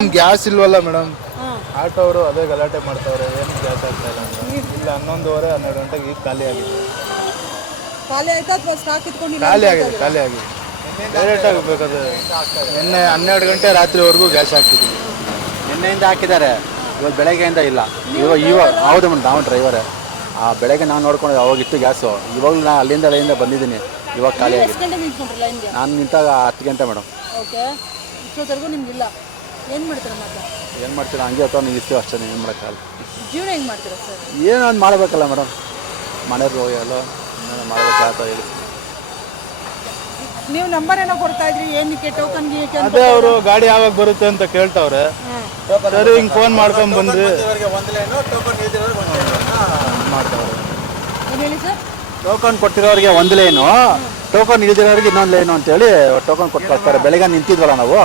Gas ಇಲ್ವಲ್ಲ madam. Auto ಅವರು ಅದೇ ಗಲಾಟೆ ಮಾಡ್ತಾವ್ರೆ, ಏನು ಗ್ಯಾಸ್ ಆಗ್ತಾ ಇಲ್ಲ ಅಂತ. ಇಲ್ಲ 11:30 12 ಗಂಟೆಗೆ ಈಗ ಖಾಲಿ ಆಗಿದೆ. ಖಾಲಿ ಆಯ್ತಾ ಅಥವಾ ಸ್ಟಾಕ್ ಇಟ್ಕೊಂಡಿಲ್ಲ? ಖಾಲಿ ಆಗಿದೆ. ಡೈರೆಕ್ಟ್ ಆಗಬೇಕಾದ್ರೆ ನಿನ್ನೆ 12 ಗಂಟೆ ರಾತ್ರಿವರೆಗೂ ಗ್ಯಾಸ್ ಹಾಕ್ತಿದ್ದೀವಿ. ನಿನ್ನೆಯಿಂದ ಹಾಕಿದ್ದಾರೆ, ಇವತ್ತು ಬೆಳಗ್ಗೆಯಿಂದ ಇಲ್ಲ. ಇವಾಗ ಹೌದು ಮೇಡಮ್, ನಾವು ಡ್ರೈವರೇ. ಬೆಳಗ್ಗೆ ನಾನು ನೋಡ್ಕೊಂಡು ಅವಾಗ ಇತ್ತು ಗ್ಯಾಸು. ಇವಾಗಲೂ ನಾನು ಅಲ್ಲಿಂದ ಬಂದಿದ್ದೀನಿ. ಇವಾಗ ಖಾಲಿ ಆಗಿದೆ. ನಾನು ನಿಂತಾಗ 10 ಗಂಟೆ ಮೇಡಮ್. ಓಕೆ, ಇಷ್ಟೊತ್ತರೆಗೂ ನಿಮ್ಗಿಲ್ಲ. ಏನು ಮಾಡ್ತೀರಾ ಮತ್ತೆ? ಏನು ಮಾಡ್ತೀರಾ, ಹಂಗೆ ಹೊತ್ತು ನಿಲ್ಲಿಸ್ತೀವಿ ಅಷ್ಟೇ. ಏನು ಮಾಡೋಕ್ಕಾಗಲ್ಲ. ಜೀವನ ಹೆಂಗೆ ಮಾಡ್ತೀರಾ ಸರ್? ಏನೋ ಒಂದು ಮಾಡಬೇಕಲ್ಲ ಮೇಡಮ್. ಮನೆಯವ್ರು ಎಲ್ಲ ಮಾಡಬೇಕು ಯಾವ ಥರ ಹೇಳಿ. ನೀವು ನಂಬರ್ ಏನೋ ಕೊಡ್ತಾ ಇದ್ರಿ, ಏನಕ್ಕೆ ಟೋಕನ್ಗೆ? ಅದೇ ಅವರು ಗಾಡಿ ಯಾವಾಗ ಬರುತ್ತೆ ಅಂತ ಕೇಳ್ತಾವ್ರೆ. ಸರಿ, ಹಿಂಗೆ ಫೋನ್ ಮಾಡ್ಕೊಂಡು ಬಂದ್ರಿ ಮಾಡ್ತಾವ್ರೆ. ಏನು ಹೇಳಿ ಸರ್? ಟೋಕನ್ ಕೊಟ್ಟಿರೋರಿಗೆ ಒಂದು ಲೈನು, ಟೋಕನ್ ಇಳಿದಿರೋರಿಗೆ ಇನ್ನೊಂದು ಲೈನು ಅಂತೇಳಿ ಟೋಕನ್ ಕೊಟ್ಟು ಕಳ್ತಾರೆ. ಬೆಳಗ್ಗೆ ನಿಂತಿದ್ವಲ್ಲ ನಾವು,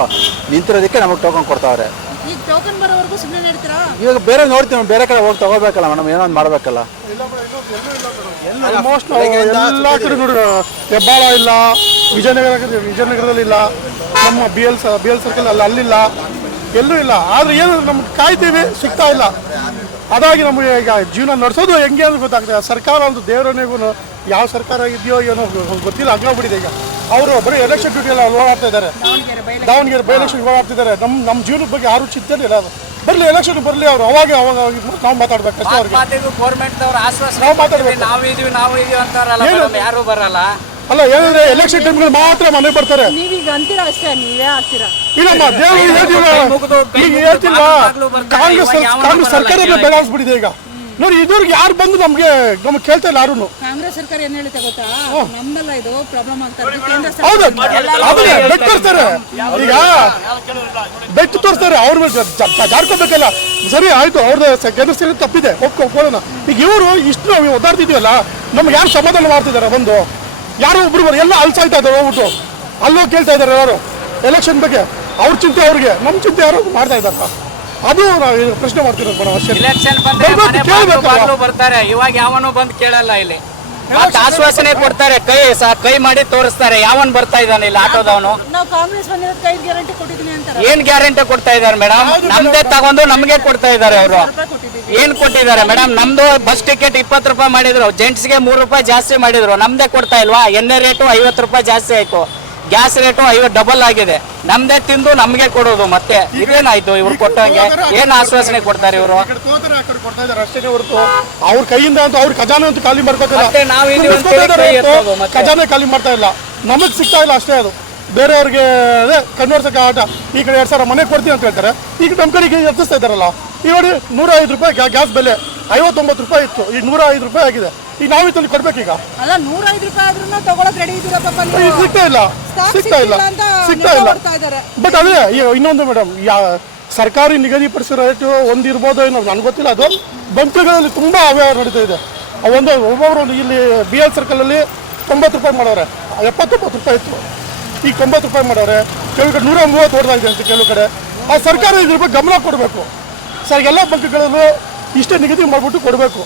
ನಿಂತಿರೋದಕ್ಕೆ ನಮಗೆ ಟೋಕನ್ ಕೊಡ್ತಾವ್ರೆ. ಈಗ ಟೋಕನ್ ಬರೋವರೆಗೂ ಸುಮ್ಮನೆ ನಡೀತೀರಾ? ಇವಾಗ ಬೇರೆ ನೋಡ್ತೀವಿ, ಬೇರೆ ಕಡೆ ಹೋಗಿ ತಗೋಬೇಕಲ್ಲ ಮೇಡಮ್, ಏನೋ ಒಂದು ಮಾಡಬೇಕಲ್ಲ. ಆಲ್ಮೋಸ್ಟ್ ಎಲ್ಲ ಕಡೆ ನೋಡಿ, ಹೆಬ್ಬಾಳ ಇಲ್ಲ, ವಿಜಯನಗರದಲ್ಲಿ ಇಲ್ಲ, ನಮ್ಮ ಬಿ ಎಲ್ ಸರ್ಕಲ್ ಅಲ್ಲಿಲ್ಲ, ಎಲ್ಲೂ ಇಲ್ಲ. ಆದರೆ ಏನು ನಮ್ಗೆ ಕಾಯ್ತೀವಿ, ಸಿಗ್ತಾ ಇಲ್ಲ. ಅದಾಗಿ ನಮಗೆ ಈಗ ಜೀವನ ನಡೆಸೋದು ಹೆಂಗೆ ಅಂತ ಗೊತ್ತಾಗ್ತದೆ. ಸರ್ಕಾರ ಒಂದು ದೇವರನಿಗೂ ಯಾವ ಸರ್ಕಾರ ಇದೆಯೋ ಏನೋ ಗೊತ್ತಿಲ್ಲ, ಹಂಗಾಗ್ಬಿಟ್ಟಿದೆ. ಈಗ ಅವರು ಬರೀ ಎಲೆಕ್ಷನ್ ಡ್ಯೂಟಿ ಎಲ್ಲ ಓಡಾಡ್ತಾ ಇದ್ದಾರೆ. ದಾವಣಗೆರೆ ಬೈ ಎಲೆಕ್ಷನ್ ಓಡಾಡ್ತಿದ್ದಾರೆ. ನಮ್ಮ ಜೀವನದ ಬಗ್ಗೆ ಯಾರು ಚಿಂತನೆ ಇಲ್ಲ. ಅದು ಬರಲಿ, ಎಲೆಕ್ಷನ್ ಬರಲಿ, ಅವರು ಅವಾಗ ನಾವು ಮಾತಾಡ್ಬೇಕು ಅಷ್ಟೇ. ಅವ್ರಿಗೆ ನಾವು ಮಾತಾಡ್ಬೇಕು. ಯಾರು ಬರಲ್ಲ. ಅಲ್ಲ, ಏನಂದ್ರೆ ಎಲೆಕ್ಷನ್ ಟೈಮ್ಗಳು ಮಾತ್ರ ಮನೆ ಬರ್ತಾರೆ. ನೀವೀಗ ಅಂತೀರಾ ಅಷ್ಟೇ, ನೀವೇ ಆಗ್ತೀರಾ? ಇಲ್ಲಮ್ಮ, ಈಗ ಹೇಳ್ತಿಲ್ಲ, ಕಾಂಗ್ರೆಸ್ ಸರ್ಕಾರನೇ ಬೇಡ ಅನ್ಸ್ಬಿಟ್ಟಿದೆ ಈಗ. ನೋಡಿ, ಇದುವರೆಗೆ ಯಾರು ಬಂದು ನಮ್ಗೆ ಕೇಳ್ತಾ ಇಲ್ಲ ಯಾರು. ಕಾಂಗ್ರೆಸ್ ಸರ್ಕಾರ ಏನ್ ಹೇಳುತ್ತೆ ಗೊತ್ತಾ? ನಮ್ಮೆಲ್ಲ ಇದು ಪ್ರಾಬ್ಲಮ್ ಆಗ್ತಾ ಇದೆ. ಕೇಂದ್ರ ಹೌದು, ಅದನ್ನೇ ಬೆಟ್ ತೋರಿಸ್ತಾರೆ. ಈಗ ಬೆಟ್ ತೋರಿಸ್ತಾರೆ, ಅವ್ರ ಜಾರ್ಕೋಬೇಕಲ್ಲ. ಸರಿ ಆಯ್ತು, ಅವ್ರದ್ದು ಕೇಂದ್ರ ಸರ್ಕಾರ ತಪ್ಪಿದೆ, ಒಪ್ಕೊಳ್ಳೋಣ. ಈಗ ಇವರು ಇಷ್ಟು ನಾವು ಒದ್ದಾಡ್ತಿದೀವಲ್ಲ, ನಮ್ಗೆ ಯಾರು ಸಮಾಧಾನ ಮಾಡ್ತಿದ್ದಾರೆ? ಒಂದು ಯಾರು ಒಬ್ರು ಎಲ್ಲ ಅಲ್ಸಾಯ್ತಾ ಇದ್ದಾರೆ, ಹೋಗ್ಬಿಟ್ಟು ಅಲ್ಲೋಗಿ ಕೇಳ್ತಾ ಇದ್ದಾರೆ ಯಾರು ಎಲೆಕ್ಷನ್ ಬಗ್ಗೆ. ಅವ್ರ ಚಿಂತೆ ಅವ್ರಿಗೆ, ನಮ್ಮ ಚಿಂತೆ ಯಾರು ಮಾಡ್ತಾ ಇದ್ದಾರೆ. ಅದು ನಾವು ಪ್ರಶ್ನೆ ಮಾಡ್ತಿರೋದು ಮೇಡಮ್ ಅಷ್ಟೇ. ಎಲೆಕ್ಷನ್ ಬರ್ತಾರೆ, ಇವಾಗ ಯಾವನು ಬಂದು ಕೇಳಲ್ಲ. ಇಲ್ಲಿ ಆಶ್ವಾಸನೆ ಕೊಡ್ತಾರೆ, ಕೈ ಮಾಡಿ ತೋರಿಸ್ತಾರೆ. ಯಾವನ್ ಬರ್ತಾ ಇದ್ದಾನೆ ಇಲ್ಲಿ ಆಟೋದವನು? ನಾವು ಕಾಂಗ್ರೆಸ್ ಬಂದಿರೋದಕ್ಕೆ 5 ಗ್ಯಾರಂಟಿ ಕೊಟ್ಟಿದ್ದೀನಿ ಅಂತಾರೆ. ಏನ್ ಗ್ಯಾರಂಟಿ ಕೊಡ್ತಾ ಇದಾರೆ ಮೇಡಮ್? ನಮ್ದೇ ತಗೊಂಡು ನಮ್ಗೆ ಕೊಡ್ತಾ ಇದಾರೆ ಅವರು. ಏನ್ ಕೊಟ್ಟಿದ್ದಾರೆ ಮೇಡಮ್? ನಮ್ದು ಬಸ್ ಟಿಕೆಟ್ 20 ರೂಪಾಯಿ ಮಾಡಿದ್ರು, ಜೆಂಟ್ಸ್ಗೆ 3 ರೂಪಾಯಿ ಜಾಸ್ತಿ ಮಾಡಿದ್ರು. ನಮ್ದೇ ಕೊಡ್ತಾ ಇಲ್ವಾ? ಎಣ್ಣೆ ರೇಟು 50 ರೂಪಾಯಿ ಜಾಸ್ತಿ ಆಯ್ತು, ಗ್ಯಾಸ್ ರೇಟು 50 ಡಬಲ್ ಆಗಿದೆ. ನಮ್ದೇ ತಿಂದು ನಮ್ಗೆ ಕೊಡೋದು. ಮತ್ತೆ ಇದೇನಾಯ್ತು ಇವ್ರು ಕೊಟ್ಟಂಗೆ? ಏನ್ ಆಶ್ವಾಸನೆ ಕೊಡ್ತಾರೆ ಇವರು? ಅವ್ರ ಕೈಯಿಂದ ಅಂತೂ ಅವ್ರ ಖಜಾನೆ ಅಂತೂ ಖಾಲಿ ಮಾಡ್ಕೋತಾರೆ, ಖಜಾನೆ ಖಾಲಿ ಮಾಡ್ತಾ ಇಲ್ಲ. ನಮಗ್ ಸಿಗ್ತಾ ಇಲ್ಲ ಅಷ್ಟೇ. ಅದು ಬೇರೆಯವ್ರಿಗೆ ಅದೇ ಕನ್ವರ್ಸಕ್ಕೆ ಆಟ. ಈ ಕಡೆ 2,000 ಮನೆ ಕೊಡ್ತೀವಿ ಅಂತ ಹೇಳ್ತಾರೆ, ಈಗ ನಮ್ಮ ಕಡೆಗೆ ಎತ್ತಿಸ್ತಾ ಇದ್ದಾರಲ್ಲ. ಈ ನೋಡಿ 105 ರೂಪಾಯಿ ಗ್ಯಾಸ್ ಬೆಲೆ, 59 ರೂಪಾಯಿ ಇತ್ತು, ಈಗ 105 ರೂಪಾಯಿ ಆಗಿದೆ. ಈಗ ನಾವು ಇತ್ತಲ್ಲಿ ಕೊಡ್ಬೇಕೀಗ. ಅಲ್ಲ, 105 ರೂಪಾಯಿ ಆದ್ರೂ ತಗೊಳಕ್ ರೆಡಿ ಇದ್ದೀರಾ ಪಾಪ ನೀವು? ಸಿಗ್ತಾ ಇಲ್ಲ. ಬಟ್ ಅದೇ ಇನ್ನೊಂದು ಮೇಡಮ್, ಸರ್ಕಾರಿ ನಿಗದಿಪಡಿಸಿರೋ ರೇಟು ಒಂದು ಇರ್ಬೋದು ಏನೋ, ನನ್ಗೆ ಗೊತ್ತಿಲ್ಲ. ಅದು ಬಂಕ್ಗಳಲ್ಲಿ ತುಂಬ ಅವ್ಯವಹಾರ ನಡೀತಾ ಇದೆ. ಒಬ್ಬೊಬ್ರು ಇಲ್ಲಿ ಬಿ ಎಲ್ ಸರ್ಕಲಲ್ಲಿ 90 ರೂಪಾಯಿ ಮಾಡೋರೆ, 79 ರೂಪಾಯಿ ಇತ್ತು, ಈಗ 90 ರೂಪಾಯಿ ಮಾಡೋರೆ. ಕೆಲವು ಕಡೆ 130 ಹೊಡೆದಾಗಿದೆ ಅಂತ ಕೆಲವು ಕಡೆ. ಆ ಸರ್ಕಾರ ಇದ್ರ ಬಗ್ಗೆ ಗಮನ ಕೊಡಬೇಕು ಸರ್. ಎಲ್ಲ ಬಂಕ್ಗಳಲ್ಲೂ ಇಷ್ಟೇ ನಿಗದಿ ಮಾಡಿಬಿಟ್ಟು ಕೊಡಬೇಕು.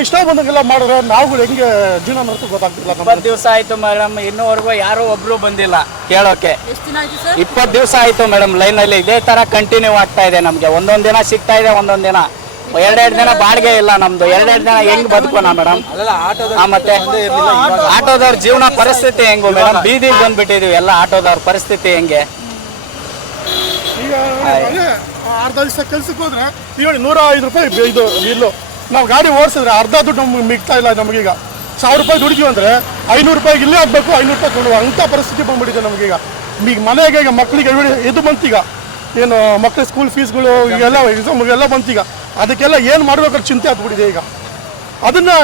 ಎಷ್ಟೋ ಬಂದಂಗೆಲ್ಲ ಮಾಡಿದ್ರೆ ನಾವು ಹೆಂಗೆ ಜೀವನ ನಡೆಸೋ ಗೊತ್ತಾಗ್ತಿಲ್ಲ. 20 ದಿವಸ ಆಯ್ತು ಮೇಡಮ್, ಇನ್ನೂವರೆಗೂ ಯಾರು ಒಬ್ರು ಬಂದಿಲ್ಲ ಕೇಳೋಕೆ. 20 ದಿವಸ ಆಯ್ತು ಮೇಡಮ್ ಲೈನಲ್ಲಿ. ಇದೇ ತರ ಕಂಟಿನ್ಯೂ ಆಗ್ತಾ ಇದೆ. ನಮ್ಗೆ ಒಂದೊಂದ್ ದಿನ ಸಿಗ್ತಾ ಇದೆ, ಒಂದೊಂದ್ ದಿನ 2 ದಿನ ಬಾಡಿಗೆ ಇಲ್ಲ ನಮ್ದು. 2 ದಿನ ಹೆಂಗ್ ಬದುಕೋಣ ಮೇಡಮ್? ಮತ್ತೆ ಆಟೋದವ್ರ ಜೀವನ ಪರಿಸ್ಥಿತಿ ಹೆಂಗು ಮೇಡಮ್? ಬೀದಿಗೆ ಬಂದ್ಬಿಟ್ಟಿದೀವಿ ಎಲ್ಲ. ಆಟೋದವ್ರ ಪರಿಸ್ಥಿತಿ ಹೆಂಗೆ? ಈಗ ಅರ್ಧ ದಿವಸ ಕೆಲ್ಸಕ್ಕೆ ಹೋದ್ರೆ ಈಗ 105 ರೂಪಾಯಿ ಇದು ಇಲ್ಲು. ನಾವು ಗಾಡಿ ಓಡಿಸಿದ್ರೆ ಅರ್ಧ ದುಡ್ಡು ನಮ್ಗೆ ಮಿಗ್ತಾ ಇಲ್ಲ. ನಮಗೀಗ 1000 ರೂಪಾಯಿ ದುಡಿತೀವಿ ಅಂದರೆ 500 ರೂಪಾಯಿಗೆ ಇಲ್ಲೇ ಆಗಬೇಕು, 500 ರೂಪಾಯಿ ಕೊಡುವ ಅಂಥ ಪರಿಸ್ಥಿತಿ ಬಂದ್ಬಿಟ್ಟಿದೆ ನಮಗೀಗ. ಈಗ ಮನೆಗೆ ಈಗ ಮಕ್ಕಳಿಗೆ ಇದು ಬಂತೀಗ, ಏನು ಮಕ್ಕಳ ಸ್ಕೂಲ್ ಫೀಸ್ಗಳು ಎಲ್ಲ ಎಕ್ಸಾಮ್ ಎಲ್ಲ ಬಂತೀಗ. ಅದಕ್ಕೆಲ್ಲ ಏನು ಮಾಡಬೇಕಾದ್ರೆ ಚಿಂತೆ ಆಗ್ಬಿಟ್ಟಿದೆ ಈಗ. ಅದನ್ನು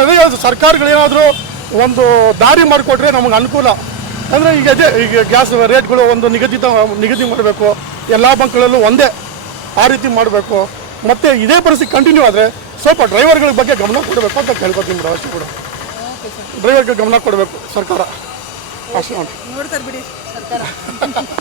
ಸರ್ಕಾರಗಳೇನಾದರೂ ಒಂದು ದಾರಿ ಮಾಡಿಕೊಟ್ರೆ ನಮಗೆ ಅನುಕೂಲ. ಅಂದರೆ ಈಗ ಈಗ ಗ್ಯಾಸ್ ರೇಟ್ಗಳು ಒಂದು ನಿಗದಿ ಮಾಡಬೇಕು, ಎಲ್ಲ ಬಂಕ್ಗಳಲ್ಲೂ ಒಂದೇ ಆ ರೀತಿ ಮಾಡಬೇಕು. ಮತ್ತು ಇದೇ ಪರಿಸ್ಥಿತಿ ಕಂಟಿನ್ಯೂ ಆದರೆ ಸ್ವಲ್ಪ ಡ್ರೈವರ್ಗಳ ಬಗ್ಗೆ ಗಮನ ಕೊಡಬೇಕು ಅಂತ ಕೇಳ್ಕೊತೀನಿ ಮೇಡಮ್ ಅಷ್ಟೇ ಕೂಡ. ಡ್ರೈವರ್ಗೆ ಗಮನ ಕೊಡಬೇಕು ಸರ್ಕಾರ ಅಷ್ಟೇ. ನೋಡ್ತಾರೆ ಬಿಡಿ ಸರ್ಕಾರ.